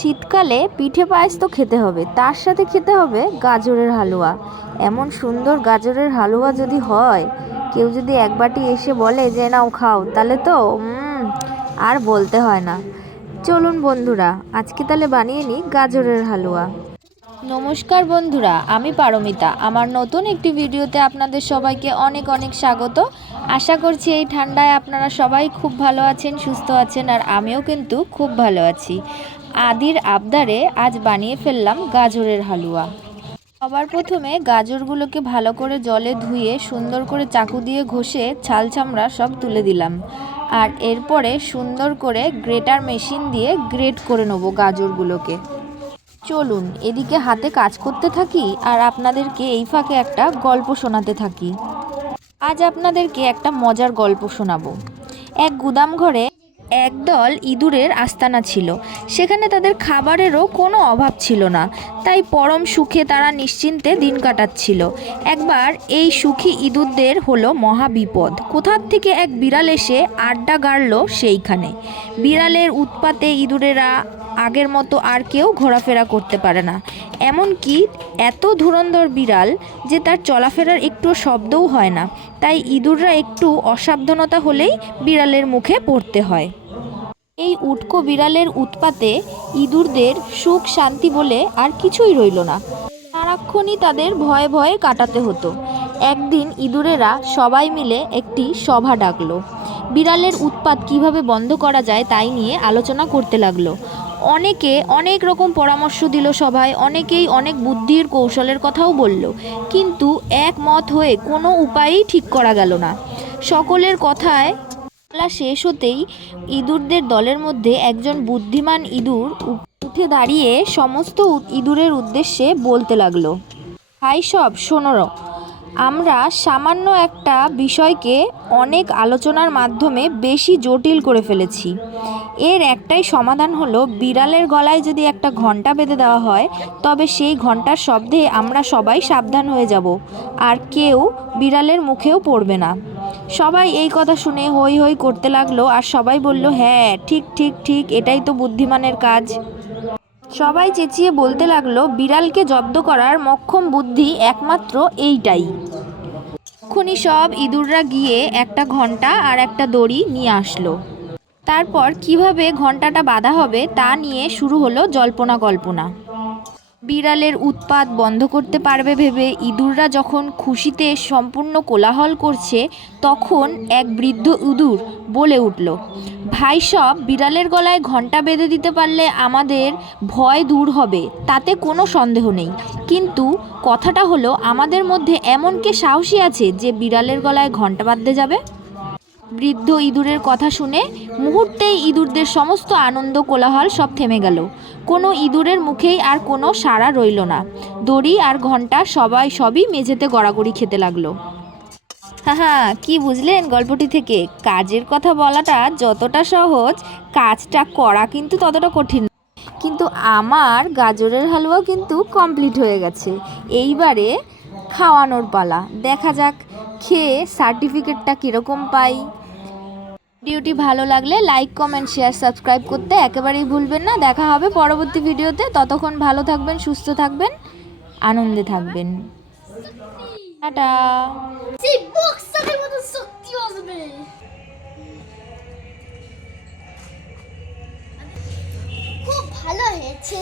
শীতকালে পিঠে পায়েস তো খেতে হবে, তার সাথে খেতে হবে গাজরের হালুয়া। এমন সুন্দর গাজরের হালুয়া যদি হয়, কেউ যদি এক বাটি এসে বলে যে নাও খাও, তাহলে তো আর বলতে হয় না। চলুন বন্ধুরা, আজকে তাহলে বানিয়ে নিই গাজরের হালুয়া। নমস্কার বন্ধুরা, আমি পারমিতা। আমার নতুন একটি ভিডিওতে আপনাদের সবাইকে অনেক অনেক স্বাগত। আশা করছি এই ঠান্ডায় আপনারা সবাই খুব ভালো আছেন, সুস্থ আছেন, আর আমিও কিন্তু খুব ভালো আছি। আদির আবদারে আজ বানিয়ে ফেললাম গাজরের হালুয়া। সবার প্রথমে গাজরগুলোকে ভালো করে জলে ধুয়ে সুন্দর করে চাকু দিয়ে ঘষে ছাল চামড়া সব তুলে দিলাম। আর এরপরে সুন্দর করে গ্রেটার মেশিন দিয়ে গ্রেট করে নেবো গাজরগুলোকে। চলুন এদিকে হাতে কাজ করতে থাকি আর আপনাদেরকে এই ফাঁকে একটা গল্প শোনাতে থাকি। আজ আপনাদেরকে একটা মজার গল্প শোনাবো। এক গুদাম ঘরে একদল ইঁদুরের আস্তানা ছিল। সেখানে তাদের খাবারেরও কোনো অভাব ছিল না, তাই পরম সুখে তারা নিশ্চিন্তে দিন কাটাচ্ছিল। একবার এই সুখী ইঁদুরদের হলো মহা বিপদ। কোথার থেকে এক বিড়াল এসে আড্ডা গাড়ল সেইখানে। বিড়ালের উৎপাতে ইঁদুরেরা আগের মতো আর কেউ ঘোরাফেরা করতে পারে না। এমনকি এত ধুরন্ধর বিড়াল যে তার চলাফেরার একটু শব্দও হয় না। তাই ইঁদুররা একটু অসাবধানতা হলেই বিড়ালের মুখে পড়তে হয়। এই উটকো বিড়ালের উৎপাতে ইঁদুরদের সুখ শান্তি বলে আর কিছুই রইল না। সারাক্ষণই তাদের ভয়ে ভয়ে কাটাতে হতো। একদিন ইঁদুরেরা সবাই মিলে একটি সভা ডাকলো। বিড়ালের উৎপাত কিভাবে বন্ধ করা যায় তাই নিয়ে আলোচনা করতে লাগলো। অনেকে অনেক রকম পরামর্শ দিল সভায়, অনেকেই অনেক বুদ্ধির কৌশলের কথাও বলল, কিন্তু একমত হয়ে কোনো উপায়ই ঠিক করা গেল না। সকলের কথায় বলা শেষ হতেই ইঁদুরদের দলের মধ্যে একজন বুদ্ধিমান ইঁদুর উঠে দাঁড়িয়ে সমস্ত ইঁদুরের উদ্দেশ্যে বলতে লাগলো, ভাই সব শোনো, আমরা সামান্য একটা বিষয়কে অনেক আলোচনার মাধ্যমে বেশি জটিল করে ফেলেছি। এর একটাই সমাধান হলো, বিড়ালের গলায় যদি একটা ঘণ্টা বেঁধে দেওয়া হয়, তবে সেই ঘণ্টার শব্দে আমরা সবাই সাবধান হয়ে যাব আর কেউ বিড়ালের মুখেও পড়বে না। সবাই এই কথা শুনে হই হই করতে লাগলো আর সবাই বলল, হ্যাঁ ঠিক ঠিক ঠিক, এটাই তো বুদ্ধিমানের কাজ। সবাই চেঁচিয়ে বলতে লাগলো, বিড়ালকে জব্দ করার মোক্ষম বুদ্ধি একমাত্র এইটাই। এক্ষুনি সব ইঁদুররা গিয়ে একটা ঘণ্টা আর একটা দড়ি নিয়ে আসলো। তারপর কিভাবে ঘণ্টাটা বাঁধা হবে তা নিয়ে শুরু হলো জল্পনা কল্পনা। বিড়ালের উৎপাত বন্ধ করতে পারবে ভেবে ইঁদুররা যখন খুশিতে সম্পূর্ণ কোলাহল করছে, তখন এক বৃদ্ধ ইঁদুর বলে উঠল, ভাই সব, বিড়ালের গলায় ঘণ্টা বেঁধে দিতে পারলে আমাদের ভয় দূর হবে, তাতে কোনো সন্দেহ নেই। কিন্তু কথাটা হলো, আমাদের মধ্যে এমন কে সাহসী আছে যে বিড়ালের গলায় ঘণ্টা বাঁধতে যাবে? বৃদ্ধ ইঁদুরের কথা শুনে মুহূর্তেই ইঁদুরদের সমস্ত আনন্দ কোলাহল সব থেমে গেল। কোনো ইঁদুরের মুখেই আর কোনো সাড়া রইল না। দড়ি আর ঘণ্টা সবই মেঝেতে গড়াগড়ি খেতে লাগলো। হ্যাঁ, কি বুঝলেন গল্পটি থেকে? কাজের কথা বলাটা যতটা সহজ, কাজটা করা কিন্তু ততটা কঠিন। কিন্তু আমার গাজরের হালুয়া কিন্তু কমপ্লিট হয়ে গেছে। এইবারে খাওয়ানোর পালা। দেখা যাক খেয়ে সার্টিফিকেটটা কীরকম পাই। ভিডিওটি ভালো লাগলে লাইক, কমেন্ট, শেয়ার, সাবস্ক্রাইব করতে একেবারেই ভুলবেন না। দেখা হবে পরবর্তী ভিডিওতে। ততক্ষণ ভালো থাকবেন, সুস্থ থাকবেন, আনন্দে থাকবেন। টাটা। খুব ভালো হয়েছে।